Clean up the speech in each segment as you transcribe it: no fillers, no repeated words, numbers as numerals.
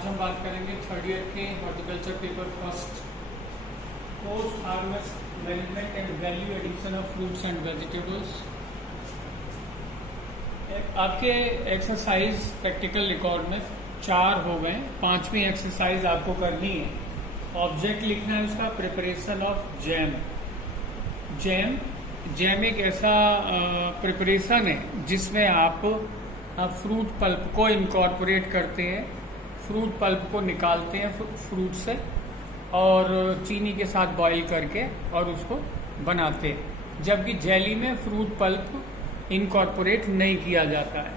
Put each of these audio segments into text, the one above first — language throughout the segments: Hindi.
आज हम बात करेंगे थर्ड ईयर के horticulture paper first post harvest management and value addition of fruits and vegetables. आपके एक्सरसाइज प्रैक्टिकल रिकॉर्ड में 4 हो गए, 5वीं एक्सरसाइज आपको करनी है। ऑब्जेक्ट लिखना है उसका प्रिपरेशन ऑफ जैम। जैम एक ऐसा प्रिपरेशन है जिसमें आप फ्रूट पल्प को इनकॉर्पोरेट करते हैं, फ्रूट पल्प को निकालते हैं फ्रूट से और चीनी के साथ बॉईल करके और उसको बनाते हैं, जबकि जेली में फ्रूट पल्प इनकॉर्पोरेट नहीं किया जाता है।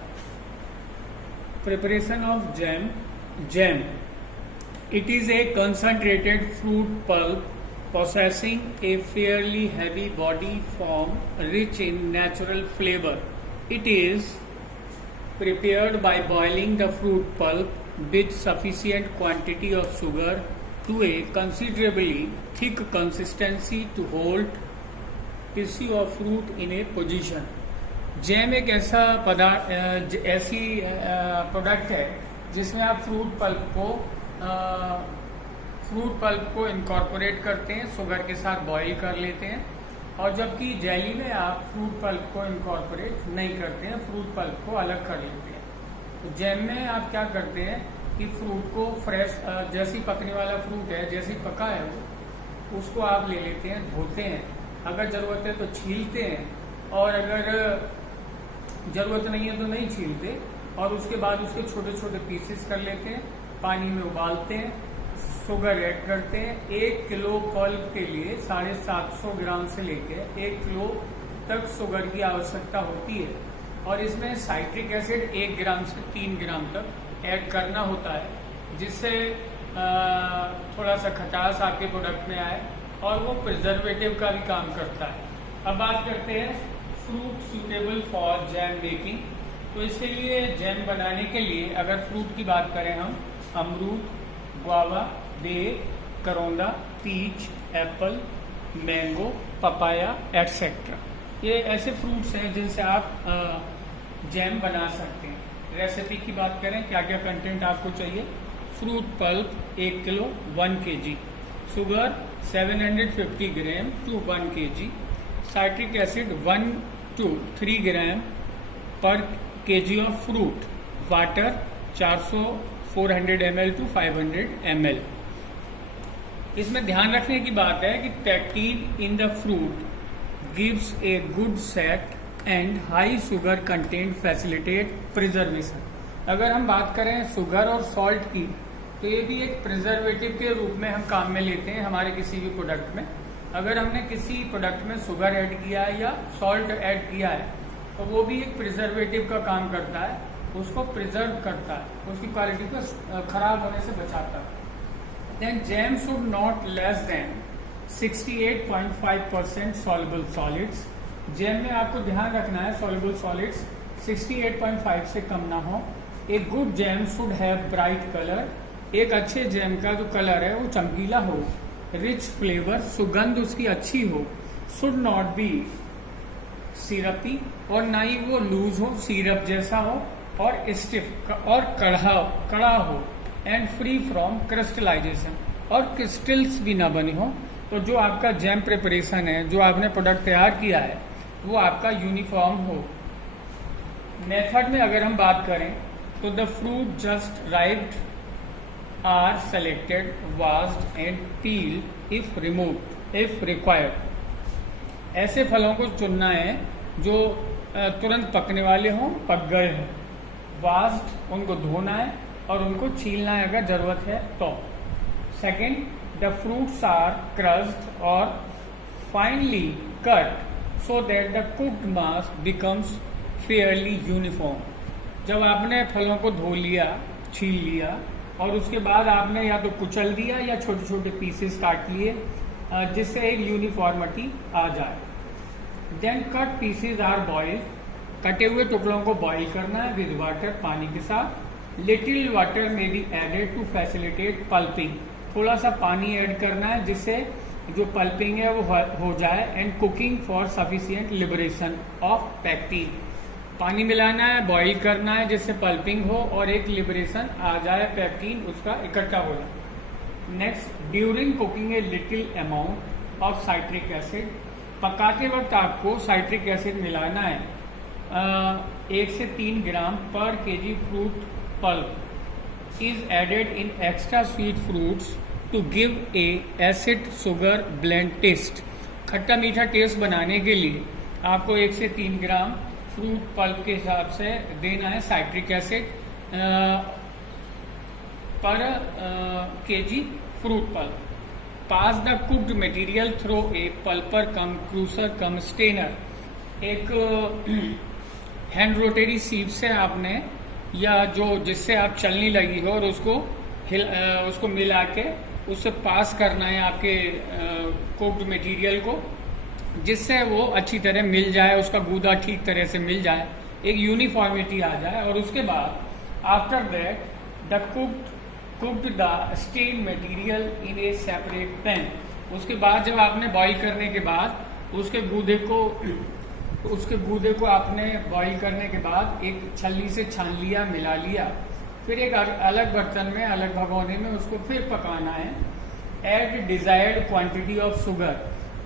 Preparation of jam it is a concentrated fruit pulp possessing a fairly heavy body form rich in natural flavor. It is prepared by boiling the fruit pulp with sufficient quantity of sugar to a considerably thick consistency to hold tissue of fruit in a position. Jam एक ऐसा पदार्थ ऐसी प्रोडक्ट है जिसमें आप फ्रूट पल्प को इनकॉर्पोरेट करते हैं, शुगर के साथ बॉईल कर लेते हैं, और जबकि जेली में आप फ्रूट पल्प को इनकॉर्पोरेट नहीं करते हैं, फ्रूट पल्प को अलग कर लेते हैं। तो जैम में आप क्या करते हैं कि फ्रूट को फ्रेश जैसी पकने वाला फ्रूट है, जैसी पका है वो उसको आप ले लेते हैं, धोते हैं, अगर जरूरत है तो छीलते हैं, और अगर जरूरत नहीं है तो नहीं छीलते, और उसके बाद उसके छोटे छोटे पीसेस कर लेते हैं, पानी में उबालते हैं, शुगर ऐड करते हैं। 1 किलो पल्प के लिए 750 ग्राम से लेकर 1 किलो तक शुगर की आवश्यकता होती है, और इसमें साइट्रिक एसिड 1 ग्राम से 3 ग्राम तक ऐड करना होता है, जिससे थोड़ा सा खटास आपके प्रोडक्ट में आए और वो प्रिजर्वेटिव का भी काम करता है। अब बात करते हैं fruit suitable for jam making. तो इसके लिए जैम बनाने के लिए अगर फ्रूट की बात करें हम अमरूद, गुआवा, बेर, करौंदा, peach, apple, mango, papaya etcetera, ये ऐसे फ्रूट्स हैं जिनसे आप जैम बना सकते हैं। रेसिपी की बात करें क्या क्या कंटेंट आपको चाहिए। Fruit pulp 1 kilo 1 kg, sugar 750 gram to 1 kg, citric acid 1 to 3 gram per kg of fruit, water 400 ml to 500 ml। इसमें ध्यान रखने की बात है कि pectin in the fruit gives a good set and high sugar content facilitate preservation. अगर हम बात करें शुगर और सॉल्ट की, तो ये भी एक प्रिजर्वेटिव के रूप में हम काम में लेते हैं हमारे किसी भी प्रोडक्ट में। अगर हमने किसी प्रोडक्ट में शुगर ऐड किया है या सॉल्ट ऐड किया है, तो वो भी एक प्रिजर्वेटिव का काम करता है, उसको प्रिजर्व करता है, उसकी क्वालिटी को खराब होने से बचाता है। Then jam should not less than 68.5% soluble solids. Jam में आपको ध्यान रखना है सॉल्युबल सॉलिड्स 68.5 से कम ना हो। एक good jam should have bright colour. एक अच्छे जैम का जो कलर है वो चमकीला हो। रिच फ्लेवर, सुगंध उसकी अच्छी हो। शुड नॉट बी सिरपी, और ना ही वो लूज हो, सिरप जैसा हो, और स्टिफ और कड़ा हो, एंड फ्री फ्रॉम क्रिस्टलाइजेशन, और क्रिस्टल्स भी ना बनी हो। तो जो आपका जैम प्रिपरेशन है, जो आपने प्रोडक्ट तैयार किया है, वो आपका यूनिफॉर्म हो। मेथड में अगर हम बात करें तो the fruit just ripened are selected, washed and peeled if removed if required. ऐसे फलों को चुनना है जो तुरंत पकने वाले हों, पक गए हों। वाश्ड, उनको धोना है और उनको छीलना है अगर जरूरत है तो। Second, the fruits are crushed और finally cut so that the cooked mass becomes fairly uniform. जब आपने फलों को धो लिया, छील लिया, और उसके बाद आपने या तो कुचल दिया या छोटे छोटे पीसेस काट लिए, जिससे एक यूनिफॉर्मिटी आ जाए। Then cut pieces are boiled. कटे हुए टुकड़ों को बॉईल करना है विद वाटर, पानी के साथ। Little water may be added to facilitate pulping. थोड़ा सा पानी ऐड करना है जिससे जो पल्पिंग है वो हो जाए। And cooking for sufficient liberation of pectin. पानी मिलाना है, बॉईल करना है जिससे पल्पिंग हो और एक लिबरेशन आ जाए, पेप्टीन उसका इकट्ठा हो जाए। Next, during cooking a little amount of citric acid, पकाते वक्त आपको साइट्रिक एसिड मिलाना है 1 से 3 gram per kg fruit pulp is added in extra sweet fruits to give a acid sugar blend taste. खट्टा मीठा टेस्ट बनाने के लिए आपको 1 से 3 ग्राम फ्रूट पल्प के हिसाब से देना है citric acid per kg fruit pulp. Pass the cooked material through a pulper cum crusher cum strainer. एक हैंड रोटेरी सीप से आपने या जो जिससे आप चलनी लगी हो और उसको मिला के उससे पास करना है आपके कुक्ड मटेरियल को, जिससे वो अच्छी तरह मिल जाए, उसका गूदा ठीक तरह से मिल जाए, एक यूनिफॉर्मिटी आ जाए। और उसके बाद after that the cooked the stain material in A separate pan. उसके बाद जब आपने बॉईल करने के बाद उसके गूदे को आपने बॉईल करने के बाद एक छलनी से छान लिया, मिला लिया, फिर एक अलग बर्तन में, अलग भगोने में उसको फिर पकाना है। Add desired quantity of sugar,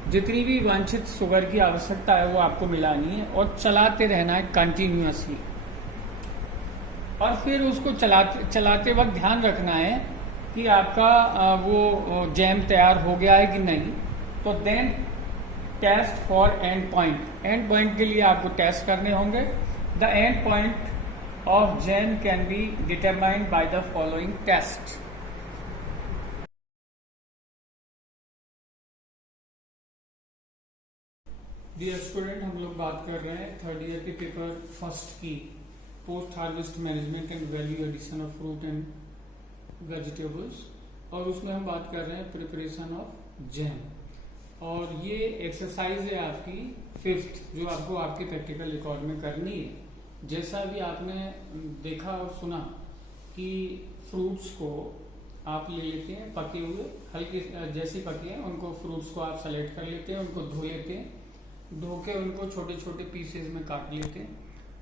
जितनी भी वांछित शुगर की आवश्यकता है वो आपको मिलानी है और चलाते रहना है कंटिन्यूअसली। और फिर उसको चलाते वक्त ध्यान रखना है कि आपका वो जैम तैयार हो गया है कि नहीं। तो then test for end point, end point के लिए आपको टेस्ट करने होंगे। The end point of jam can be determined by the following test. Dear student, हम लोग बात कर रहे हैं थर्ड ईयर के पेपर फर्स्ट की, post harvest management and value addition of fruit and vegetables, और उसमें हम बात कर रहे हैं प्रिपरेशन ऑफ जैम। और ये एक्सरसाइज है आपकी 5th, जो आपको आपके प्रैक्टिकल रिकॉर्ड में करनी है। जैसा भी आपने देखा और सुना कि फ्रूट्स को आप ले लेते हैं पके हुए, हल्के जैसे पके हैं उनको फ्रूट्स को आप सेलेक्ट कर लेते हैं, उनको धो लेते हैं, धो के उनको छोटे छोटे पीसेज में काट लेते हैं,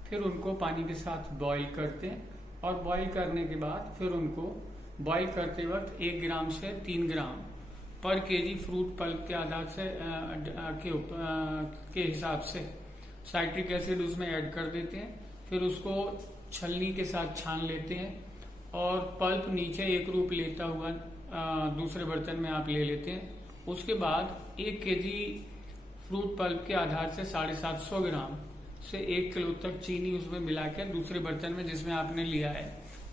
फिर उनको पानी के साथ बॉईल करते हैं। और बॉईल करने के बाद फिर उनको बॉईल करते वक्त 1 ग्राम से 3 gram per kg fruit pulp के आधार से के हिसाब से साइट्रिक एसिड उसमें ऐड कर देते हैं। फिर उसको छलनी के साथ छान लेते हैं और पल्प नीचे एक रूप लेता हुआ दूसरे बर्तन में आप ले लेते हैं। उसके बाद 1 केजी फ्रूट पल्प के आधार से 750 ग्राम से 1 किलो तक चीनी उसमें मिला के दूसरे बर्तन में जिसमें आपने लिया है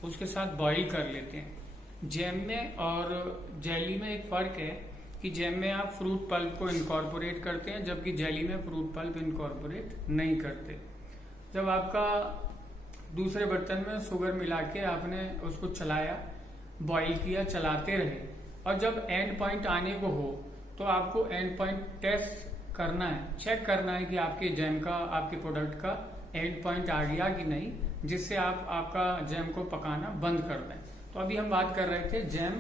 उसके साथ बॉईल कर लेते हैं। जैम में और जेली में एक फर्क है कि जैम में आप फ्रूट पल्प को इनकॉर्पोरेट करते हैं, जबकि जेली में फ्रूट पल्प इनकॉर्पोरेट नहीं करते। जब आपका दूसरे बर्तन में शुगर मिला के आपने उसको चलाया, बॉईल किया, चलाते रहे, और जब एंड पॉइंट आने को हो तो आपको एंड पॉइंट टेस्ट करना है, चेक करना है कि आपके जैम का, आपके प्रोडक्ट का एंड पॉइंट आ गया कि नहीं, जिससे आप आपका जैम को पकाना बंद कर दें। तो अभी हम बात कर रहे थे जैम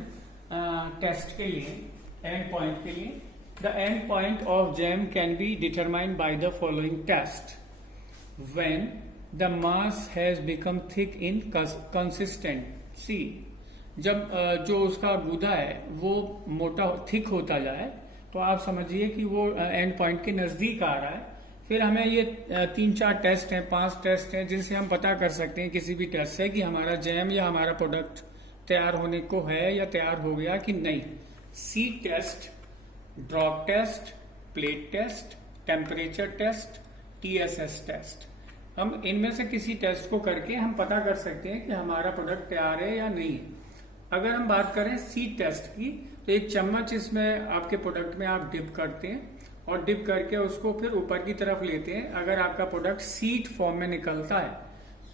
टेस्ट के लिए, एंड पॉइंट के लिए। The end point of jam can be determined by the following test. When the mass has become thick in consistency, जब जो उसका गूदा है वो मोटा थिक होता जाए तो आप समझिए कि वो एंड पॉइंट के नजदीक आ रहा है। फिर हमें ये 3-4 टेस्ट हैं, 5 टेस्ट हैं, जिनसे हम पता कर सकते हैं किसी भी टेस्ट से कि हमारा जैम या हमारा प्रोडक्ट तैयार होने को है या तैयार हो गया कि नहीं। Seed test, drop test, plate test, temperature test, TSS test. हम इनमें से किसी टेस्ट को करके हम पता कर सकते हैं कि हमारा प्रोडक्ट तैयार है या नहीं। अगर हम बात करें सीड टेस्ट की, तो 1 चम्मच इसमें आपके प्रोडक्ट में आप डिप करते हैं और डिप करके उसको फिर ऊपर की तरफ लेते हैं। अगर आपका प्रोडक्ट सीड फॉर्म में निकलता है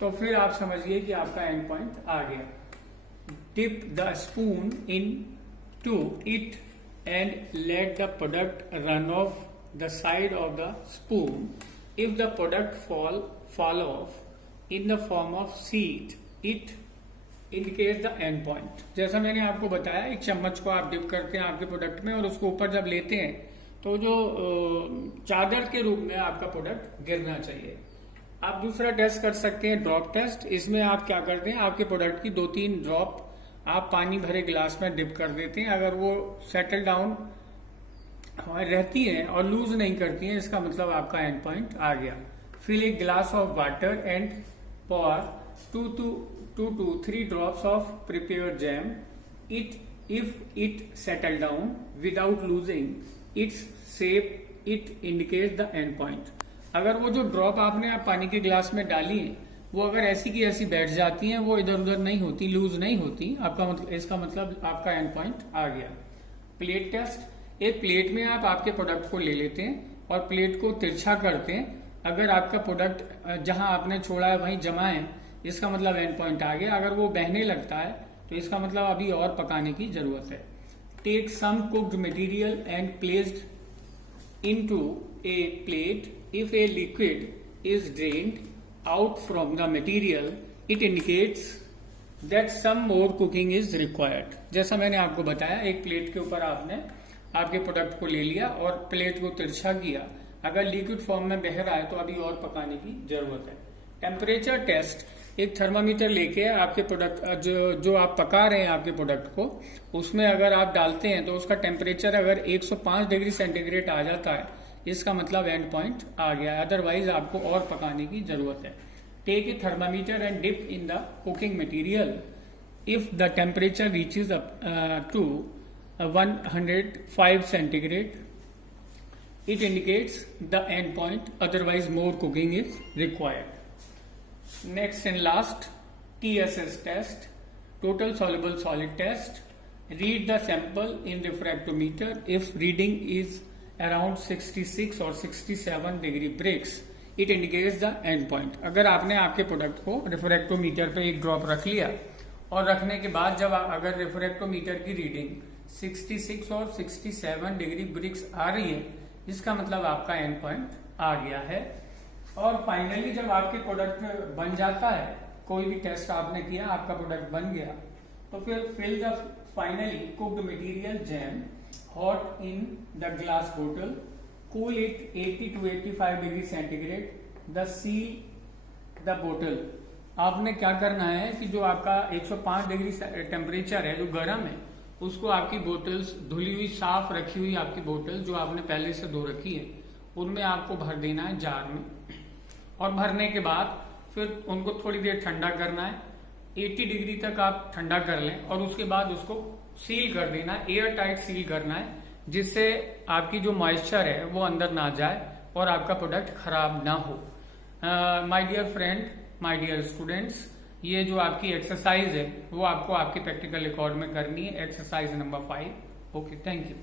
तो फिर आप समझिए कि आपका एंड पॉइंट आ गया। Dip the spoon into it and let the product run off the side of the spoon. If the product fall off in the form of seed, it indicates the end point। जैसा मैंने आपको बताया, 1 चम्मच को आप डिप करते हैं आपके प्रोडक्ट में और उसको ऊपर जब लेते हैं तो जो चादर के रूप में आपका प्रोडक्ट गिरना चाहिए। आप दूसरा टेस्ट कर सकते हैं ड्रॉप टेस्ट। इसमें आप क्या करते हैं, आपके प्रोडक्ट की 2-3 ड्रॉप आप पानी भरे गिलास में डिप कर देते हैं। अगर वो सेटल डाउन रहती है और लूज नहीं करती है, इसका मतलब आपका एंड पॉइंट आ गया। Fill a glass of water and pour 2 to 3 drops of prepared jam. If it settle down without losing its shape, it indicates the end point. अगर वो जो ड्रॉप आपने आप पानी के गिलास में डाली है वो अगर ऐसी की ऐसी बैठ जाती हैं, वो इधर उधर नहीं होती, लूज नहीं होती, आपका मतलब इसका मतलब आपका एंड पॉइंट आ गया। Plate test. एक प्लेट में आप आपके प्रोडक्ट को ले लेते हैं और प्लेट को तिरछा करते हैं। अगर आपका प्रोडक्ट जहां आपने छोड़ा है वहीं जमा है, इसका मतलब एंड पॉइंट आ गया। अगर वो बहने लगता है तो इसका मतलब अभी और पकाने की जरूरत है। Take some cooked material and placed into a plate. If a liquid is drained out from the material, it indicates that some more cooking is required. जैसा मैंने आपको बताया, एक प्लेट के ऊपर आपने आपके प्रोडक्ट को ले लिया और प्लेट को तिरछा किया। अगर लिक्विड फॉर्म में बह रहा है तो अभी और पकाने की जरूरत है। Temperature test. एक थर्मामीटर लेके आपके प्रोडक्ट जो आप पका रहे हैं आपके प्रोडक्ट को, उसमें अगर आप डालते हैं तो उसका टेम्परेचर अगर 105 डिग्री सेंटीग्रेड आ जाता है, इसका मतलब एंड पॉइंट आ गया है। अदरवाइज आपको और पकाने की जरूरत है। Take a thermometer and dip in the cooking material. If the temperature reaches up to 105 centigrade, it indicates the end point, otherwise more cooking is required. Next and last, TSS test, total soluble solid test. Read the sample in refractometer. If reading is around 66 or 67 degree Brix, it indicates the end point. अगर आपने आपके प्रोडक्ट को रिफ्रैक्टोमीटर पे एक ड्रॉप रख लिया और रखने के बाद जब अगर रिफ्रैक्टोमीटर की रीडिंग 66 और 67 डिग्री ब्रिक्स आ रही है, इसका मतलब आपका एंड पॉइंट आ गया है। और फाइनली जब आपके प्रोडक्ट बन जाता है, कोई भी टेस्ट आपने किया, आपका प्रोडक्ट बन गया, तो फिर fill the finally cooked material jam hot in the glass बोतल, cool it 80 to 85 degree centigrade, the seal the बोतल। आपने क्या करना है कि जो आपका 105 डिग्री टेम्परेचर है, जो गर्म है, उसको आपकी बोतल्स धुली हुई साफ रखी हुई आपकी बोतल जो आपने पहले से धो रखी है, उनमें आपको भर देना है जार में। और भरने के बाद फिर उनको थोड़ी देर ठंडा करना है। 80 डिग्री तक आप ठंडा कर लें और उसके बाद उसको सील कर देना है, एयर टाइट सील करना है, जिससे आपकी जो मॉइस्चर है वो अंदर ना जाए और आपका प्रोडक्ट खराब ना हो। My dear friend, my dear students, ये जो आपकी एक्सरसाइज है वो आपको आपके प्रैक्टिकल रिकॉर्ड में करनी है, exercise number 5। Okay, thank you.